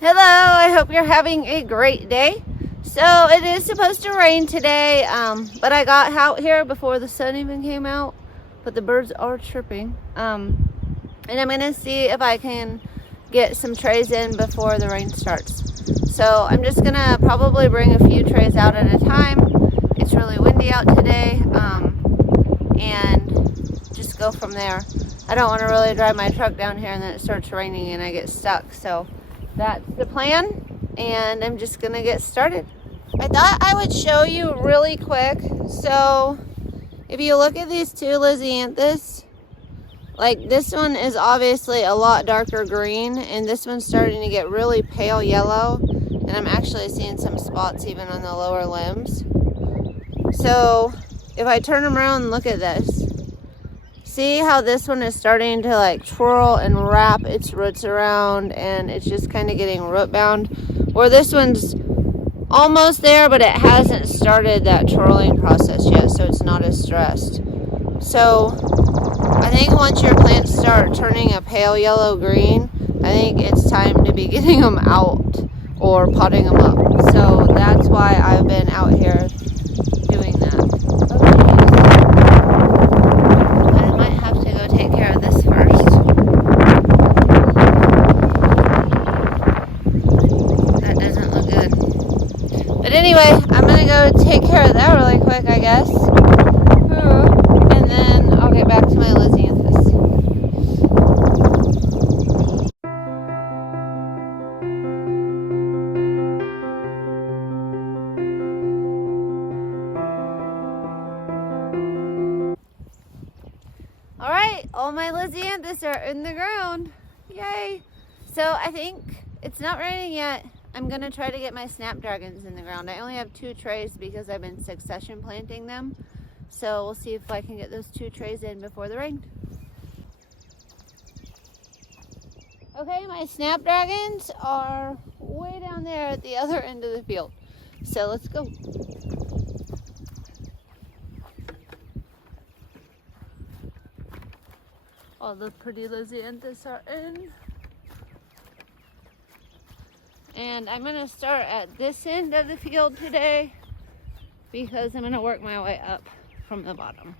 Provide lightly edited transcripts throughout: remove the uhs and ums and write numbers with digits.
Hello, I hope you're having a great day. So it is supposed to rain today, but I got out here before the sun even came out, but the birds are chirping. And I'm gonna see if I can get some trays in before the rain starts. So I'm just gonna probably bring a few trays out at a time. It's really windy out today, and just go from there. I don't want to really drive my truck down here and then it starts raining and I get stuck. So that's the plan, and I'm just gonna get started. I thought I would show you really quick. So if you look at these two Lisianthus, like this one is obviously a lot darker green, and this one's starting to get really pale yellow, and I'm actually seeing some spots even on the lower limbs. So if I turn them around and look at this, see how this one is starting to like twirl and wrap its roots around, and it's just kind of getting root bound, where this one's almost there, but it hasn't started that twirling process yet, so it's not as stressed. So I think once your plants start turning a pale yellow green, I think it's time to be getting them out or potting them up. So that's why I've been out here doing that. I might have to go take care of this first. That doesn't look good. But anyway, I'm gonna go take care of that really quick, I guess. And then I'll get back to my Lisianthus. Alright, all my Lisianthus are in the ground. Yay! So I think it's not raining yet. I'm going to try to get my Snapdragons in the ground. I only have 2 trays because I've been succession planting them. So we'll see if I can get those 2 trays in before the rain. Okay, my Snapdragons are way down there at the other end of the field. So let's go. All the pretty Lisianthus are in. And I'm gonna start at this end of the field today because I'm gonna work my way up from the bottom.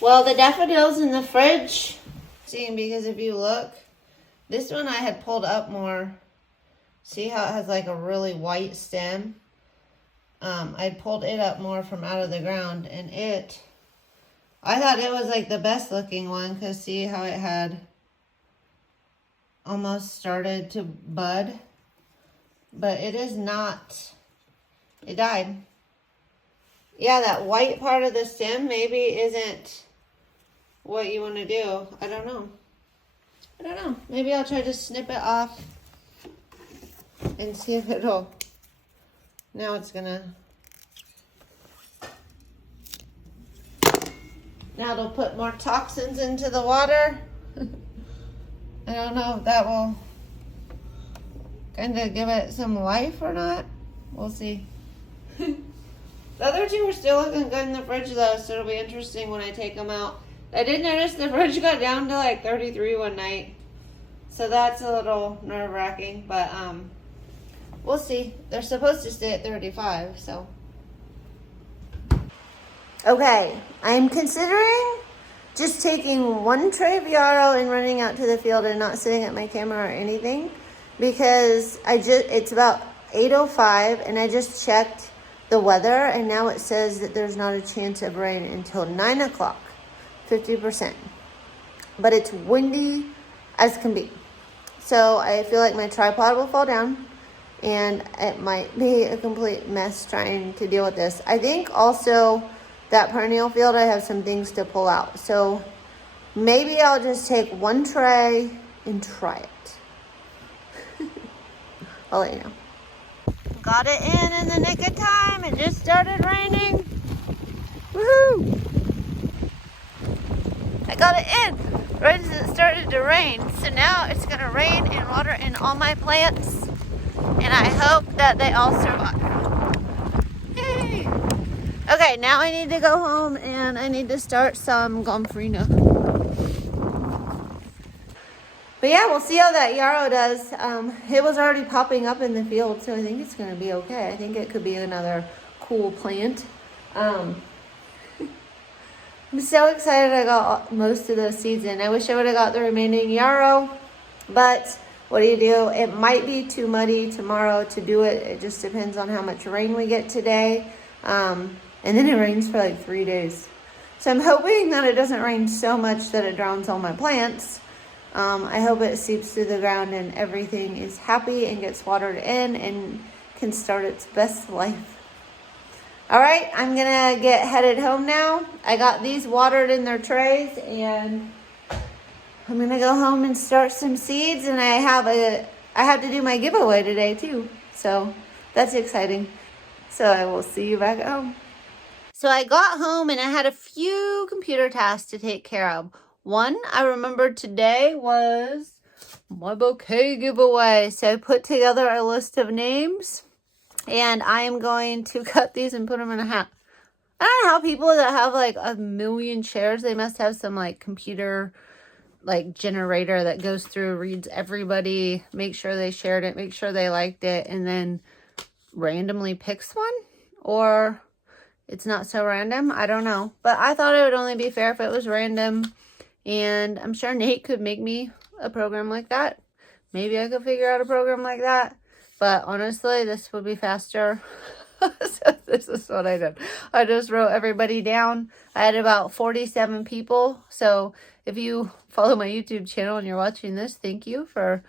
Well, the daffodils in the fridge, because if you look, this one I had pulled up more. See how it has like a really white stem? I pulled it up more from out of the ground, and I thought it was like the best looking one, because see how it had almost started to bud? But it is not. It died. Yeah, that white part of the stem maybe isn't what you want to do. I don't know. Maybe I'll try to snip it off and see if it'll. Now it's gonna. Now it'll put more toxins into the water. I don't know if that will kind of give it some life or not. We'll see. The other 2 are still looking good in the fridge though, so it'll be interesting when I take them out. I did notice the fridge got down to like 33 one night, so that's a little nerve-wracking, but we'll see. They're supposed to stay at 35, so. Okay, I'm considering just taking 1 tray of yarrow and running out to the field and not sitting at my camera or anything, because it's about 8:05 and I just checked the weather and now it says that there's not a chance of rain until 9 o'clock, 50%. But it's windy as can be. So I feel like my tripod will fall down and it might be a complete mess trying to deal with this. I think also that perennial field, I have some things to pull out. So maybe I'll just take one tray and try it. I'll let you know. Got it in the nick of time. It just started raining. Woohoo! I got it in right as it started to rain. So now it's gonna rain and water in all my plants. And I hope that they all survive. Yay! Okay, now I need to go home and I need to start some gomphrena. But yeah, we'll see how that yarrow does. It was already popping up in the field, so I think it's going to be okay. I think it could be another cool plant. I'm so excited I got most of those seeds in. I wish I would have got the remaining yarrow, but what do? It might be too muddy tomorrow to do it. It just depends on how much rain we get today. And then it rains for like 3 days. So I'm hoping that it doesn't rain so much that it drowns all my plants. I hope it seeps through the ground and everything is happy and gets watered in and can start its best life. All right, I'm gonna get headed home now. I got these watered in their trays and I'm gonna go home and start some seeds, and I have to do my giveaway today too. So that's exciting. So I will see you back at home. So I got home and I had a few computer tasks to take care of. One I remembered today was my bouquet giveaway. So I put together a list of names and I am going to cut these and put them in a hat. I don't know how people that have like a million shares, they must have some like computer like generator that goes through, reads everybody, make sure they shared it, make sure they liked it, and then randomly picks one. Or it's not so random. I don't know. But I thought it would only be fair if it was random. And I'm sure Nate could make me a program like that. Maybe I could figure out a program like that. But honestly, this would be faster. So this is what I did. I just wrote everybody down. I had about 47 people. So if you follow my YouTube channel and you're watching this, thank you for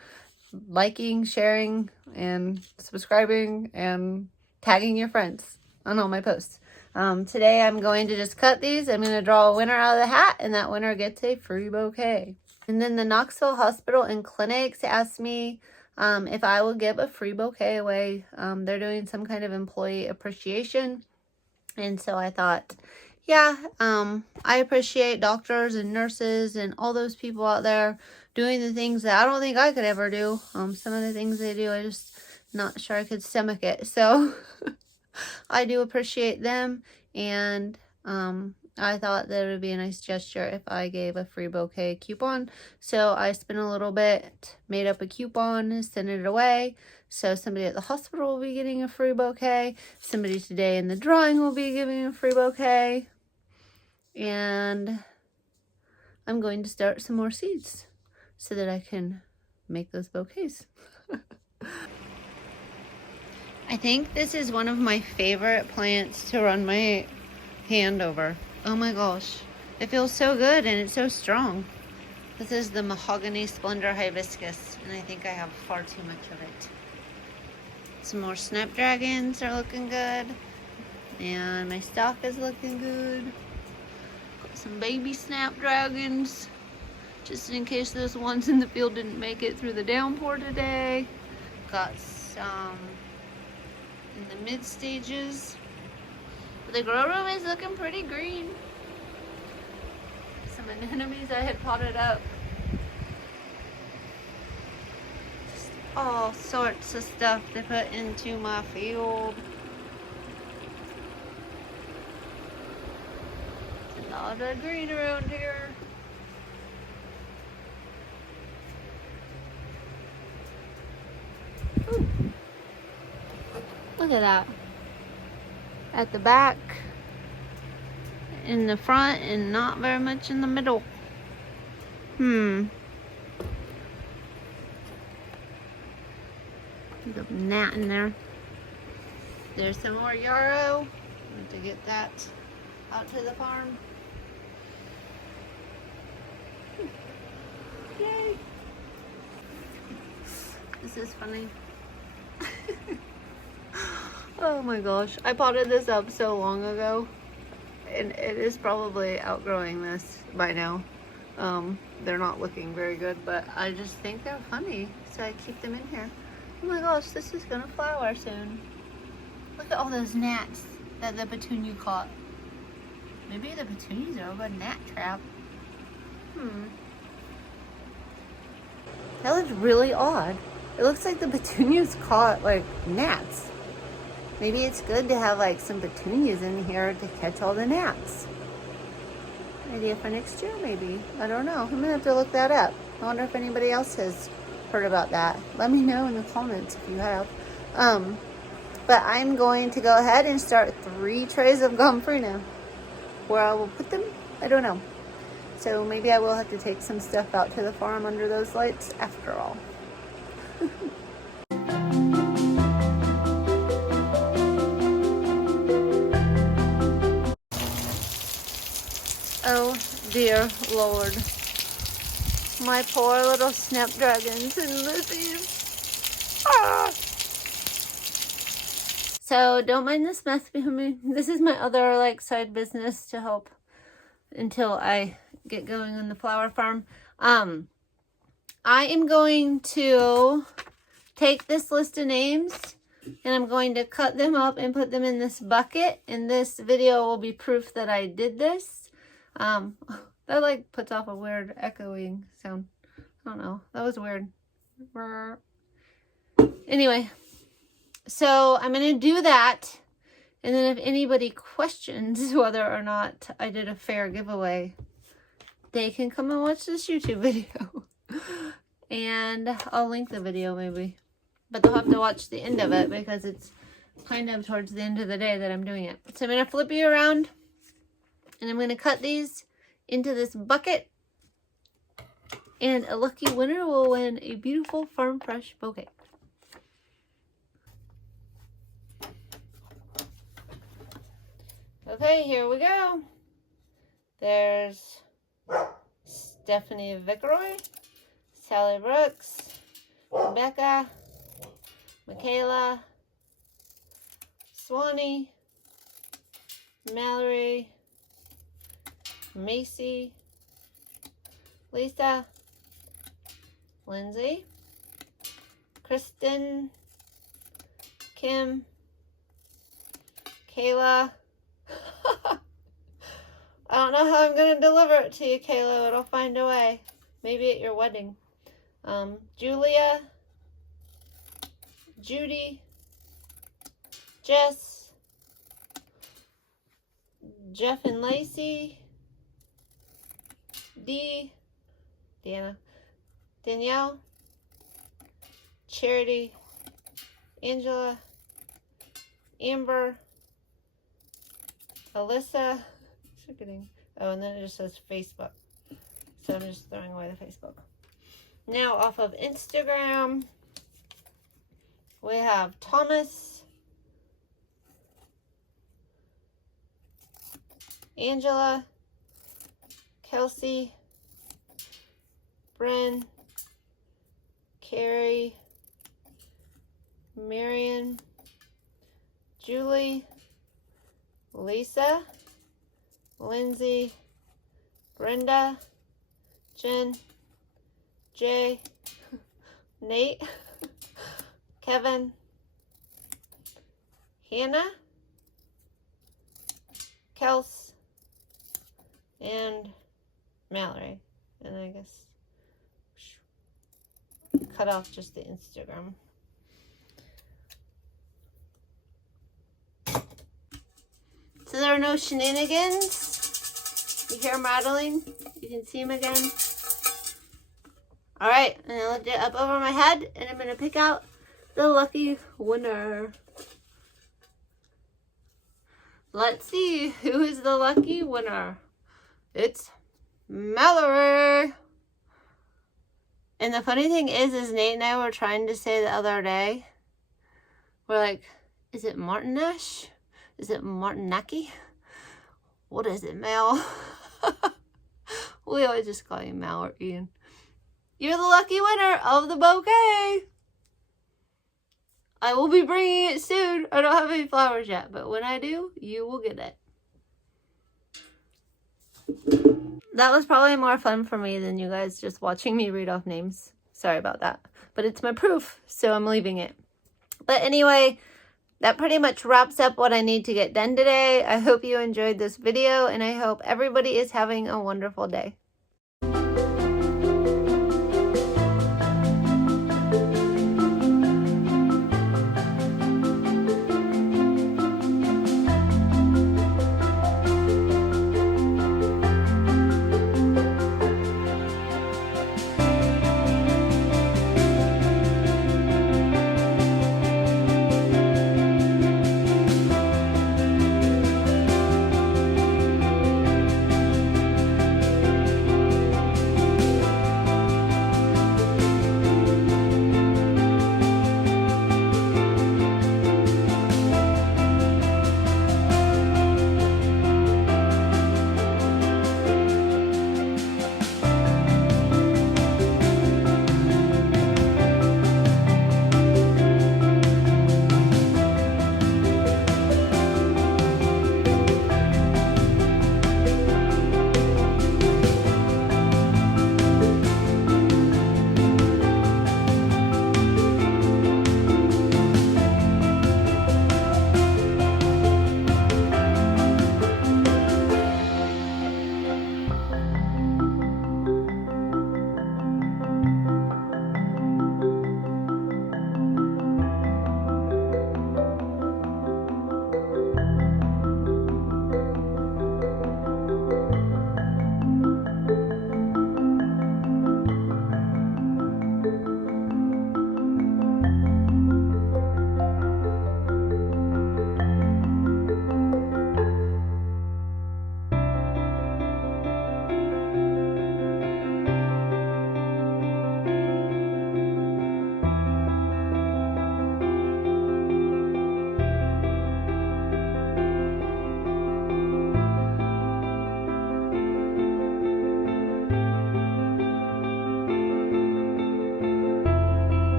liking, sharing, and subscribing, and tagging your friends on all my posts. Today I'm going to just cut these. I'm going to draw a winner out of the hat, and that winner gets a free bouquet. And then the Knoxville Hospital and Clinics asked me if I will give a free bouquet away. They're doing some kind of employee appreciation. And so I thought, yeah, I appreciate doctors and nurses and all those people out there doing the things that I don't think I could ever do. Some of the things they do, I just not sure I could stomach it. So I do appreciate them, and I thought that it would be a nice gesture if I gave a free bouquet coupon. So I spent a little bit, made up a coupon, sent it away. So somebody at the hospital will be getting a free bouquet. Somebody today in the drawing will be giving a free bouquet. And I'm going to start some more seeds so that I can make those bouquets. I think this is one of my favorite plants to run my hand over. Oh my gosh. It feels so good and it's so strong. This is the Mahogany Splendor Hibiscus, and I think I have far too much of it. Some more Snapdragons are looking good. And my stock is looking good. Got some baby Snapdragons, just in case those ones in the field didn't make it through the downpour today. Got some in the mid stages. But the grow room is looking pretty green. Some anemones I had potted up. Just all sorts of stuff to put into my field. There's a lot of green around here. Ooh. Look at that. At the back, in the front, and not very much in the middle. There's a gnat in there. There's some more yarrow. I have to get that out to the farm. Yay! This is funny. Oh my gosh. I potted this up so long ago. And it is probably outgrowing this by now. They're not looking very good, but I just think they're funny. So I keep them in here. Oh my gosh, this is gonna flower soon. Look at all those gnats that the petunia caught. Maybe the petunias are over a gnat trap. That looks really odd. It looks like the petunias caught like gnats. Maybe it's good to have like some petunias in here to catch all the gnats. Idea for next year maybe. I don't know. I'm gonna have to look that up. I wonder if anybody else has heard about that. Let me know in the comments if you have. But I'm going to go ahead and start 3 trays of gomphrena. Where I will put them, I don't know. So maybe I will have to take some stuff out to the farm under those lights after all. Oh dear Lord. My poor little snapdragons and Lisies. Ah! So don't mind this mess behind me. This is my other like side business to help until I get going on the flower farm. I am going to take this list of names and I'm going to cut them up and put them in this bucket. And this video will be proof that I did this. That like puts off a weird echoing sound. I don't know. That was weird. Anyway, so I'm going to do that. And then if anybody questions whether or not I did a fair giveaway, they can come and watch this YouTube video. And I'll link the video maybe. But they'll have to watch the end of it because it's kind of towards the end of the day that I'm doing it. So I'm going to flip you around. And I'm going to cut these into this bucket. And a lucky winner will win a beautiful farm fresh bouquet. Okay, here we go. There's Stephanie Vickeroy, Sally Brooks, Rebecca, Michaela, Swanee, Mallory, Macy, Lisa, Lindsay, Kristen, Kim, Kayla. I don't know how I'm going to deliver it to you, Kayla, but I'll find a way. Maybe at your wedding. Julia, Judy, Jess, Jeff and Lacey, Deanna, Danielle, Charity, Angela, Amber, Alyssa. Oh, and then it just says Facebook. So I'm just throwing away the Facebook. Now off of Instagram, we have Thomas, Angela, Kelsey, Bryn, Carrie, Marion, Julie, Lisa, Lindsay, Brenda, Jen, Jay, Nate, Kevin, Hannah, Kels, and Mallory. And I guess cut off just the Instagram. So there are no shenanigans. You hear them rattling? You can see them again. Alright, and I lift it up over my head and I'm going to pick out the lucky winner. Let's see who is the lucky winner. It's Mallory. And the funny thing is Nate and I were trying to say the other day We're like, is it Martinash? Is it Martinaki? What is it, Mel? We always just call you Mal or Ian. You're the lucky winner of the bouquet. I will be bringing it soon. I don't have any flowers yet, but when I do, you will get it. That was probably more fun for me than you guys just watching me read off names. Sorry about that. But it's my proof, so I'm leaving it. But anyway, that pretty much wraps up what I need to get done today. I hope you enjoyed this video, and I hope everybody is having a wonderful day.